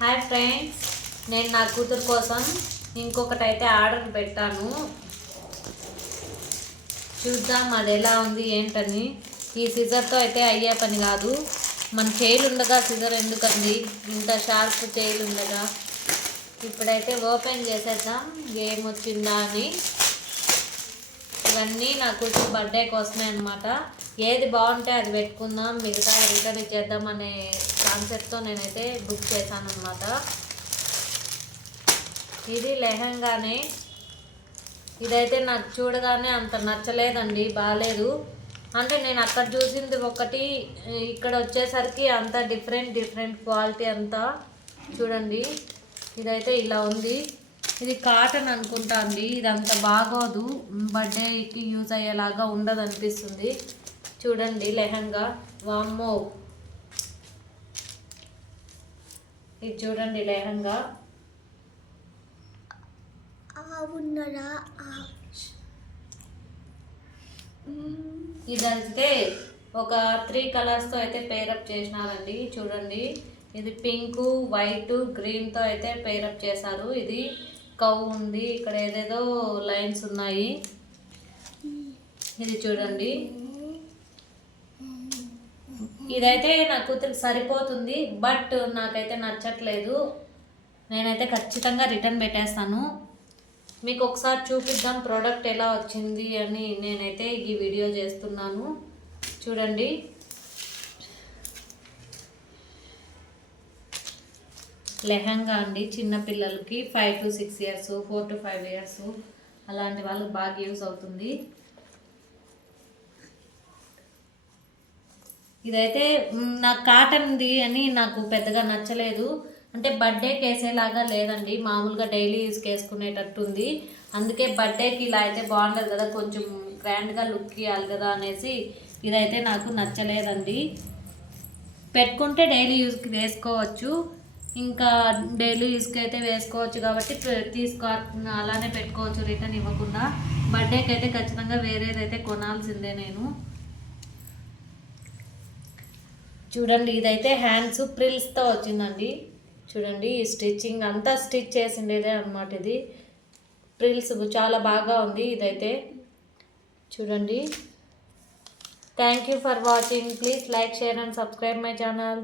Hi friends నేను నా కూతురు కోసం ఇంకొకటి అయితే ఆర్డర్ పెట్టాను. చూద్దాం అది ఎలా ఉంది ఏంటని. ఈ సిజర్తో అయితే అయ్యే పని కాదు. మన చేయిలు ఉండగా సిజర్ ఎందుకండి? ఇంత షార్ప్ చేయిలు ఉండగా. ఇప్పుడైతే ఓపెన్ చేసేద్దాం. ఏమొచ్చిందా అని. ఇవన్నీ నా కూతురు బర్త్డే కోసమే అనమాట ఏది బాగుంటే అది పెట్టుకుందాం మిగతా రిటర్న్ ఇచ్చేద్దాం అనే కాన్సెప్ట్తో నేనైతే బుక్ చేశాను అనమాట ఇది లెహంగానే. ఇదైతే నాకు చూడగానే అంత నచ్చలేదండి బాగాలేదు అంటే నేను అక్కడ చూసింది ఒకటి ఇక్కడ వచ్చేసరికి అంత డిఫరెంట్ డిఫరెంట్ క్వాలిటీ అంతా. చూడండి ఇదైతే ఇలా ఉంది. ఇది కాటన్ అనుకుంటా అండి ఇది అంత బాగోదు. బర్త్డేకి యూజ్ అయ్యేలాగా ఉండదు అనిపిస్తుంది చూడండి లెహంగా. వామ్మో. ఇది చూడండి లెహంగా. ఇదైతే ఒక త్రీ కలర్స్తో అయితే పేరప్ చేసినారండి చూడండి. ఇది పింక్ వైట్ గ్రీన్తో అయితే పేరప్ చేశారు. ఇది కౌ ఉంది ఇక్కడ ఏదేదో లైన్స్ ఉన్నాయి. ఇది చూడండి. ఇదైతే నా కూతురికి సరిపోతుంది బట్ నాకైతే నచ్చట్లేదు. నేనైతే ఖచ్చితంగా రిటర్న్ పెట్టేస్తాను. మీకు ఒకసారి చూపిద్దాం ప్రోడక్ట్ ఎలా వచ్చింది అని నేనైతే ఈ వీడియో చేస్తున్నాను. చూడండి. లెహంగా అండి చిన్నపిల్లలకి five to six years four to five years. అలాంటి వాళ్ళకి బాగా యూస్ అవుతుంది. ఇదైతే నాకు కాటన్ది అని నాకు పెద్దగా నచ్చలేదు. అంటే బర్త్డేకి వేసేలాగా లేదండి. మామూలుగా డైలీ యూస్కి ఉంది. అందుకే బర్త్డేకి ఇలా అయితే బాగుండదు కదా కొంచెం గ్రాండ్గా లుక్ ఇవ్వాలి కదా అనేసి ఇదైతే నాకు నచ్చలేదండి. పెట్టుకుంటే డైలీ యూస్కి వేసుకోవచ్చు. ఇంకా డైలీ యూస్కి అయితే వేసుకోవచ్చు కాబట్టి తీసుకో అలానే పెట్టుకోవచ్చు రిటర్న్ ఇవ్వకుండా. బర్త్డేకి అయితే ఖచ్చితంగా వేరేదైతే కొనాల్సిందే నేను. చూడండి ఇదైతే హ్యాండ్స్ ప్రిల్స్తో వచ్చిందండి. చూడండి ఈ స్టిచ్చింగ్ అంతా స్టిచ్ చేసిండేదే అనమాట ఇది. ప్రిల్స్ చాలా బాగా ఉంది ఇదైతే. చూడండి. Thank you for watching please like share and subscribe my channel